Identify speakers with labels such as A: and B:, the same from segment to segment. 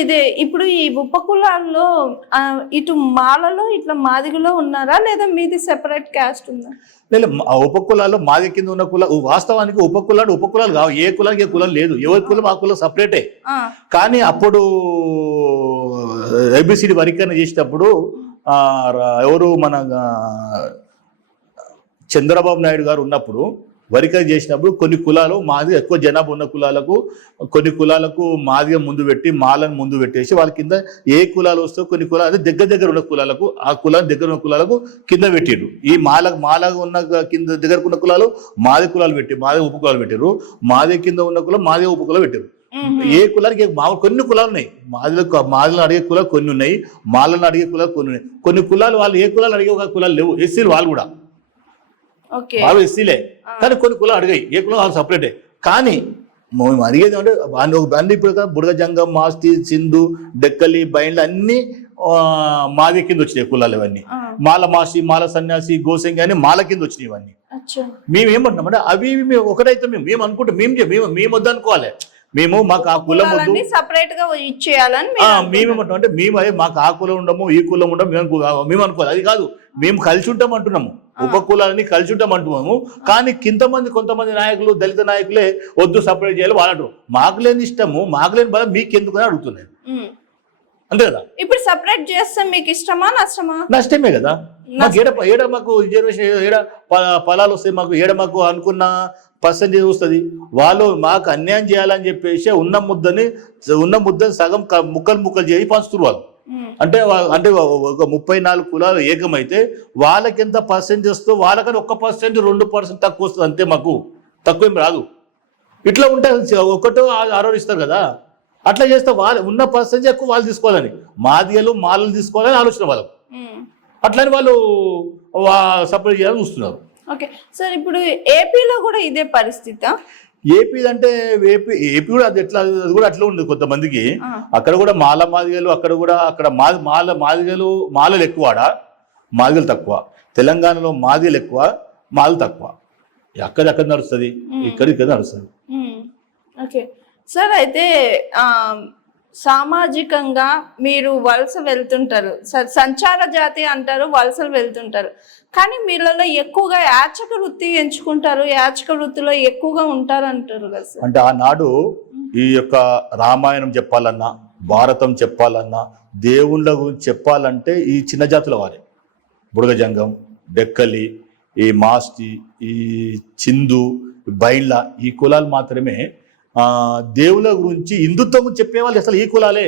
A: ఇదే ఇప్పుడు ఈ ఉపకులాల్లో ఇటు మాలలో ఇట్లా మాదిగలో ఉన్నారా? లేదా మీది సెపరేట్ క్యాస్ట్ ఉందా?
B: లేదు ఉపకులాల్లో మాది కింద ఉన్న కుల వాస్తవానికి ఉపకులాలు ఉపకులాలు కావు. ఏ కులానికి ఏ కులం లేదు. ఎవరి కులం ఆ కులం సపరేటే కానీ అప్పుడు ఏబిసిడి వర్గీకరణ చేసేటప్పుడు ఎవరు మన చంద్రబాబు నాయుడు గారు ఉన్నప్పుడు వరికరణ చేసినప్పుడు కొన్ని కులాలు మాది ఎక్కువ జనాభా ఉన్న కులాలకు కొన్ని కులాలకు మాదిగా ముందు పెట్టి మాలను ముందు పెట్టేసి వాళ్ళ కింద ఏ కులాలు వస్తే కొన్ని కులాలు అదే దగ్గర దగ్గర ఉన్న కులాలకు ఆ కులాలు దగ్గర ఉన్న కులాలకు కింద పెట్టిరు ఈ మాల మాల ఉన్న కింద దగ్గర ఉన్న కులాలు మాది కులాలు పెట్టి మాది ఉప కులాలు పెట్టారు మాది కింద ఉన్న కులం మాది ఉప కులాలు పెట్టారు. ఏ కులానికి మామూలు కొన్ని కులాలు ఉన్నాయి. మాదిలకు మాదిలను అడిగే కులాలు కొన్ని ఉన్నాయి. మాలను అడిగే కులాలు కొన్ని ఉన్నాయి. కొన్ని కులాలు వాళ్ళు ఏ కులాలు అడిగే ఒక కులాలు లేవు. ఎస్సీలు వాళ్ళు కూడా. వాళ్ళు ఎస్సీలే కానీ కొన్ని కులాలు అడిగాయి. ఏ కులం వాళ్ళు సపరేటే కానీ మేము అడిగేది అంటే అన్ని ఒక అన్ని ఇప్పుడు కదా బుడగ జంగం మాస్తి సింధు డెక్కలి బైండ్లు అన్ని మాది కింద వచ్చినాయి కులాలు ఇవన్నీ. మాల మాసి మాల సన్యాసి గోసంగి అని మాల కింద వచ్చినాయి ఇవన్నీ. మేము ఏమంటున్నాం అంటే అవి మేము ఒకటైతే మేము మేము అనుకుంటాం. మేము మేము మేము వద్దనుకోవాలి మేము మాకు ఆ కులం వద్దు.
A: సపరేట్గా ఇచ్చేయాలని.
B: మేమేమంటాం అంటే మేము అదే మాకు ఆ కులం ఉండము ఈ కులం ఉండము మేము మేము అనుకోవాలి. అది కాదు. మేము కలిసి ఉంటాం అంటున్నాము ఉప కులాలని కలిసి ఉంటాం అంటున్నాము కానీ కింతమంది కొంతమంది నాయకులు దళిత నాయకులే వద్దు సపరేట్ చేయాలి వాళ్ళంటారు మాకు లేని ఇష్టము మాకు లేని బలం మీకు ఎందుకు అడుగుతున్నాను. అంతే కదా?
A: ఇప్పుడు సపరేట్ చేస్తే మీకు ఇష్టమా నష్టమా?
B: నష్టమే కదా. మాకు ఏడ ఏడ మాకు రిజర్వేషన్ ఏడ ఫలాలు వస్తాయి మాకు ఏడ మాకు అనుకున్న పర్సంటేజ్ వస్తుంది. వాళ్ళు మాకు అన్యాయం చేయాలని చెప్పేసి ఉన్న ముద్దని ఉన్న ముద్దని సగం ముక్కలు ముక్కలు చేసి పంచుతున్నారు వాళ్ళు. అంటే అంటే ఒక ముప్పై నాలుగు కులాలు ఏకమైతే వాళ్ళకి ఎంత పర్సెంట్ వస్తుందో వాళ్ళకని ఒక్క పర్సెంట్ రెండు పర్సెంట్ తక్కువ వస్తుంది అంతే మాకు. తక్కువ ఏం రాదు. ఇట్లా ఉంటే ఒకటో ఆ- ఆరో ఇస్తారు కదా. అట్లా చేస్తే వాళ్ళు ఉన్న పర్సెంట్ ఎక్కువ వాళ్ళు తీసుకోవాలని. మాదిగలు మాలలు తీసుకోవాలని ఆలోచన వాళ్ళకు. అట్లని వాళ్ళు సపరేట్ చేయాలని చూస్తున్నారు.
A: ఓకే. సార్ ఇప్పుడు ఏపీలో కూడా ఇదే పరిస్థితి?
B: ఏపీ అంటే ఏపీ ఏపీ కూడా అది ఎట్లా అది కూడా అట్లా ఉంది కొంతమందికి. అక్కడ కూడా మాల మాదిగలు అక్కడ కూడా అక్కడ మా మాల మాదిగలు మాలలు ఎక్కువ మాదిగలు తక్కువ. తెలంగాణలో మాదిగలు ఎక్కువ మాలు తక్కువ. అక్కడ అక్కడ నడుస్తుంది? ఇక్కడ ఇక్కడ నడుస్తుంది?
A: ఓకే. సార్ అయితే సామాజికంగా మీరు వలస వెళ్తుంటారు. స- సంచార జాతి అంటారు వలసలు వెళ్తుంటారు. కానీ మీలలో ఎక్కువగా యాచక వృత్తి ఎంచుకుంటారు యాచక వృత్తిలో ఎక్కువగా ఉంటారు అంటారు కదా
B: అంటే ఆనాడు ఈ యొక్క రామాయణం చెప్పాలన్నా భారతం చెప్పాలన్నా దేవుళ్ళ గురించి చెప్పాలంటే ఈ చిన్న జాతుల వారే. బుడగజంగం డెక్కలి ఈ మాస్తి ఈ చిందు బైళ్ళ ఈ కులాలు మాత్రమే ఆ దేవుళ్ళ గురించి హిందుత్వం చెప్పేవాళ్ళు అసలు ఈ కులాలే.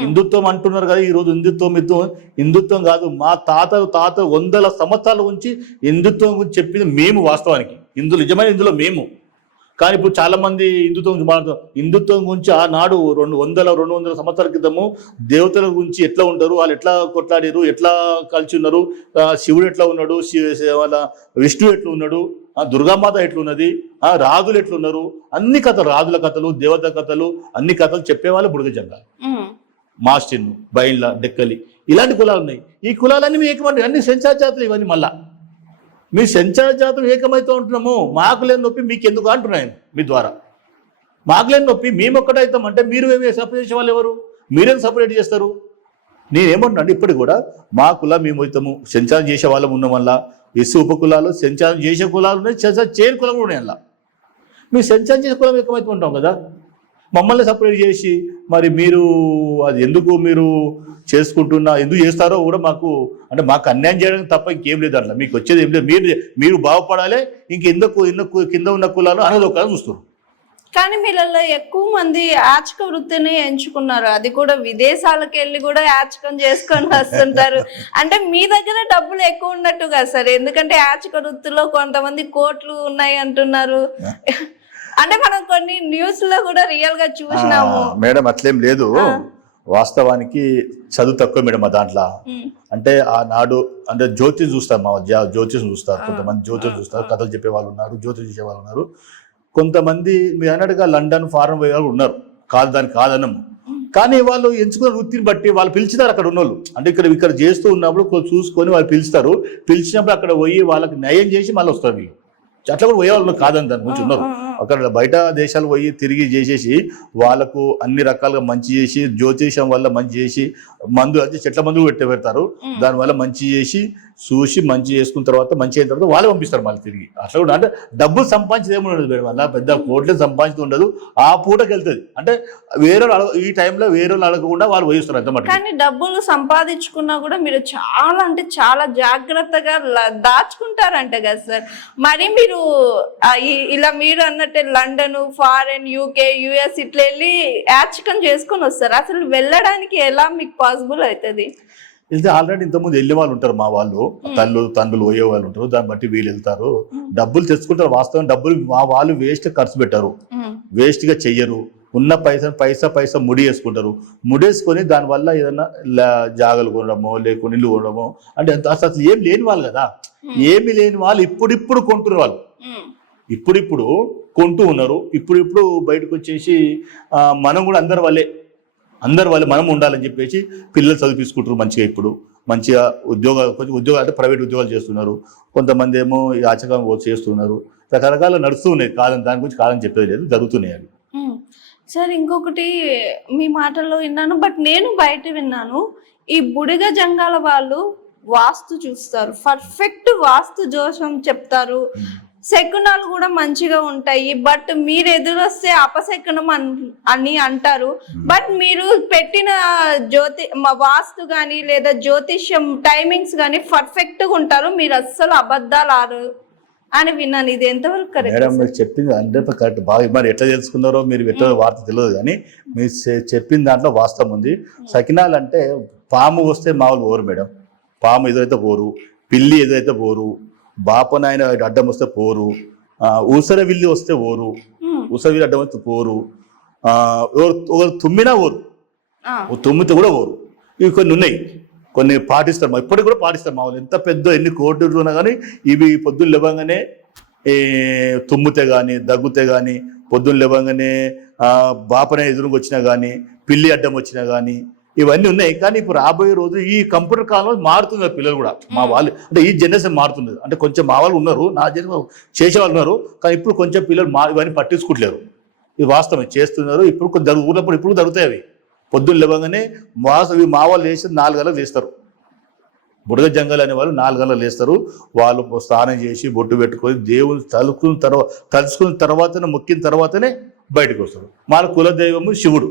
B: హిందుత్వం అంటున్నారు కదా ఈ రోజు హిందుత్వం హిందుత్వం హిందుత్వం కాదు. మా తాతలు తాత వందల సంవత్సరాల గురించి హిందుత్వం గురించి చెప్పింది మేము వాస్తవానికి. ఇందులో నిజమైన ఇందులో మేము. కానీ ఇప్పుడు చాలా మంది హిందుత్వం మాట్లాడుతారు హిందుత్వం గురించి ఆనాడు రెండు వందల రెండు వందల సంవత్సరాల క్రితము దేవతల గురించి ఎట్లా ఉంటారు? వాళ్ళు ఎట్లా కొట్లాడారు? ఎట్లా కలిసి ఉన్నారు? శివుడు ఎట్లా ఉన్నాడు? వాళ్ళ విష్ణువు ఎట్లా ఉన్నాడు? ఆ, దుర్గామాత ఎట్లున్నది ఆ రాజులు ఎట్లున్నారు అన్ని కథలు రాజుల కథలు దేవత కథలు అన్ని కథలు చెప్పేవాళ్ళు బుడగజంగా
A: మ్మ్.
B: మాస్టిన్ బైన్ల డెక్కలి ఇలాంటి కులాలు ఉన్నాయి. ఈ కులాలన్నీ మీ ఏకమండి. అన్ని సెన్సార్ జాతులు ఇవన్నీ మళ్ళా. మీ సంచార జాతం ఏకమవుతూ ఉంటున్నాము మాకు లేని నొప్పి మీకు ఎందుకు అంటున్నాను మీ ద్వారా. మాకు లేని నొప్పి మేము ఒక్కటైతాం అంటే మీరు ఏమి సపరేట్ చేసే వాళ్ళు ఎవరు? మీరేం సపరేట్ చేస్తారు? నేనేమంటున్నాను ఇప్పటికి కూడా మా కులం మేము అవుతాము సంచారం చేసే వాళ్ళం ఉన్న వల్ల ఎస్సీ ఉప కులాలు సంచారం చేసే కులాలు ఉన్నాయి సంచారం చేయని కులం కూడా ఉన్నాయి అలా. మీరు సంచారం చేసే కులం ఎక్కువైతే ఉంటాం కదా. మమ్మల్ని సపరేట్ చేసి మరి మీరు అది ఎందుకు మీరు చేసుకుంటున్నా ఎందుకు చేస్తారో కూడా మాకు అంటే మాకు అన్యాయం చేయడానికి తప్ప ఇంకేం లేదు అట్లా. మీకు వచ్చేది ఏం లేదు. మీరు మీరు బాగుపడాలి ఇంకెందుకు ఎందుకు కింద ఉన్న కులాలు అనలోకాలు చూస్తారు
A: కానీ మీలలో ఎక్కువ మంది యాచక వృత్తిని ఎంచుకున్నారు. అది కూడా విదేశాలకు వెళ్ళి కూడా యాచకం చేసుకొని వస్తుంటారు. అంటే మీ దగ్గర డబ్బులు ఎక్కువ ఉన్నట్టు కదా సార్. ఎందుకంటే యాచక వృత్తిలో కొంతమంది కోట్లు ఉన్నాయి అంటున్నారు. అంటే మనం కొన్ని న్యూస్లో కూడా రియల్గా చూసినాము.
B: ఆ, మేడం అట్లేం లేదు.
A: ఆ.
B: వాస్తవానికి చదువు తక్కువ మేడం మా దాంట్లో. అంటే ఆనాడు అంటే జ్యోతిష్ చూస్తారు మా జ్యోతిష్ చూస్తారు.
A: ఆ,
B: కొంతమంది జ్యోతిష్
A: ఆ,
B: చూస్తారు
A: ఆ.
B: కథలు చెప్పే వాళ్ళు ఉన్నారు జ్యోతిష్ చూసే వాళ్ళు ఉన్నారు. కొంతమంది మీరు అన్నట్టుగా లండన్ ఫారెన్ పోయే వాళ్ళు ఉన్నారు. కాదు దాని కాదనం కానీ వాళ్ళు ఎంచుకున్న వృత్తిని బట్టి వాళ్ళు పిలిచినారు అక్కడ ఉన్నోళ్ళు. అంటే ఇక్కడ ఇక్కడ చేస్తూ ఉన్నప్పుడు చూసుకొని వాళ్ళు పిలుస్తారు. పిలిచినప్పుడు అక్కడ పోయి వాళ్ళకి న్యాయం చేసి మళ్ళీ వస్తారు వీళ్ళు. అట్లా కూడా పోయే వాళ్ళు కాదని దాని గురించి ఉన్నారు. అక్కడ బయట దేశాలు పోయి తిరిగి చేసేసి వాళ్ళకు అన్ని రకాలుగా మంచి చేసి జ్యోతిషం వల్ల మంచి చేసి మందు అంటే చెట్ల మందు పెట్టి పెడతారు. దానివల్ల మంచి చేసి చూసి మంచి చేసుకున్న తర్వాత మంచి అయిన తర్వాత వాళ్ళే పంపిస్తారు మళ్ళీ తిరిగి. అట్లా కూడా అంటే డబ్బులు సంపాదించేది ఏమి ఉండదు మేడం. వల్ల పెద్ద కోట్లే సంపాదించి ఉండదు. ఆ పూటకి వెళ్తుంది. అంటే వేరే వాళ్ళు అడగ- ఈ టైంలో వేరే వాళ్ళు అడగకుండా వాళ్ళు పోయిస్తారు అంత
A: కానీ డబ్బులు సంపాదించుకున్నా కూడా మీరు చాలా అంటే చాలా జాగ్రత్తగా దాచుకుంటారంట కదా సార్. మరి మీరు ఇలా మీరు అన్నట్టే లండన్ ఫారెన్ యూకే యుఎస్ ఇట్లా వెళ్ళి యాచకం చేసుకొని వస్తారు. అసలు వెళ్ళడానికి ఎలా మీకు పాసిబుల్ అవుతుంది?
B: వెళ్తే ఆల్రెడీ ఇంతకుముందు వెళ్ళే వాళ్ళు ఉంటారు మా వాళ్ళు. తల్లు తండ్రులు పోయే వాళ్ళు ఉంటారు. దాన్ని బట్టి వీళ్ళు వెళ్తారు. డబ్బులు తెచ్చుకుంటారు. వాస్తవం డబ్బులు మా వాళ్ళు వేస్ట్ ఖర్చు పెట్టారు. వేస్ట్గా చెయ్యరు. ఉన్న పైసా పైసా పైసా ముడి వేసుకుంటారు ముడేసుకొని దానివల్ల ఏదైనా జాగలు కొనడమో లేకుండా ఇల్లు కొనడమో అంటే అసలు ఏం లేని వాళ్ళు కదా. ఏమి లేని వాళ్ళు ఇప్పుడిప్పుడు కొంటున్నారు వాళ్ళు. ఇప్పుడిప్పుడు కొంటూ ఉన్నారు. ఇప్పుడిప్పుడు బయటకు వచ్చేసి మనం కూడా అందరి వాళ్ళే అందరి వాళ్ళే మనం ఉండాలని చెప్పేసి పిల్లలు చదివించుకుంటారు మంచిగా ఇప్పుడు. మంచిగా ఉద్యోగాలు కొంచెం ఉద్యోగాలు అంటే ప్రైవేట్ ఉద్యోగాలు చేస్తున్నారు. కొంతమంది ఏమో ఈ ఆచకం చేస్తున్నారు. రకరకాల నడుస్తూ ఉన్నాయి. కాదని దాని గురించి కాదని చెప్పేది లేదు. జరుగుతున్నాయి అవి.
A: సార్ ఇంకొకటి మీ మాటల్లో విన్నాను బట్ నేను బయట విన్నాను. ఈ బుడిగ జంగాల వాళ్ళు వాస్తు చూస్తారు. పర్ఫెక్ట్ వాస్తు జోషం చెప్తారు. శకునాలు కూడా మంచిగా ఉంటాయి బట్ మీరు ఎదురొస్తే అపశకునం అన్- అని అంటారు. బట్ మీరు పెట్టిన జ్యోతి వాస్తు కానీ లేదా జ్యోతిష్యం టైమింగ్స్ కానీ పర్ఫెక్ట్గా ఉంటారు. మీరు అస్సలు అబద్ధాలు ఆరు అని విన్నాను. ఇది ఎంతవరకు కరెక్ట్
B: మేడం మీరు చెప్పింది హండ్రెడ్ కరెక్ట్ బాగా మరి ఎట్లా తెలుసుకున్నారో మీరు ఎట్లా వార్త తెలియదు కానీ మీరు చెప్పిన దాంట్లో వాస్తవం ఉంది. సకినాలు అంటే పాము వస్తే మామూలు పోరు మేడం. పాము ఎదురైతే పోరు పిల్లి ఎదురైతే పోరు బాపనాయన అడ్డం వస్తే పోరు. ఆ, ఊసర విల్లి వస్తే పోరు ఊసర విల్లి అడ్డం వస్తే పోరు. ఒకరు తుమ్మినా పోరు ఓ తుమ్మితే కూడా పోరు ఇవి కొన్ని ఉన్నాయి. కొన్ని పాటిస్తారు మా ఇప్పటికి కూడా పాటిస్తారు మా వాళ్ళు. ఎంత పెద్ద ఎన్ని కోట్లు ఉన్నా కానీ ఇవి పొద్దున్న లేవగానే తుమ్మితే కానీ దగ్గుతే కానీ పొద్దున్న లేవగానే ఆ, బాపనే ఎదురుకు వచ్చినా కానీ పిల్లి అడ్డం వచ్చినా కానీ ఇవన్నీ ఉన్నాయి కానీ ఇప్పుడు రాబోయే రోజు ఈ కంప్యూటర్ కాలంలో మారుతున్నారు పిల్లలు కూడా. మా వాళ్ళు అంటే ఈ జనరేషన్ మారుతున్నది. అంటే కొంచెం మా వాళ్ళు ఉన్నారు నా జనరేషన్ చేసే వాళ్ళు ఉన్నారు కానీ ఇప్పుడు కొంచెం పిల్లలు మా ఇవన్నీ పట్టించుకోవట్లేరు. ఇది వాస్తవం చేస్తున్నారు ఇప్పుడు కొంచెం జరుగు ఊర్లప్పుడు ఇప్పుడు జరుగుతాయి అవి. పొద్దున్న లేవగానే మాస ఇవి మా వాళ్ళు లేచి నాలుగు గంటలకు లేస్తారు. బుడగ జంగల్ అనే వాళ్ళు నాలుగు గంటలకు లేస్తారు. వాళ్ళు స్నానం చేసి బొట్టు పెట్టుకొని దేవుని తలుకున్న తర్వాత తలుచుకున్న తర్వాతనే మొక్కిన తర్వాతనే బయటకు వస్తారు. మన కులదైవము శివుడు.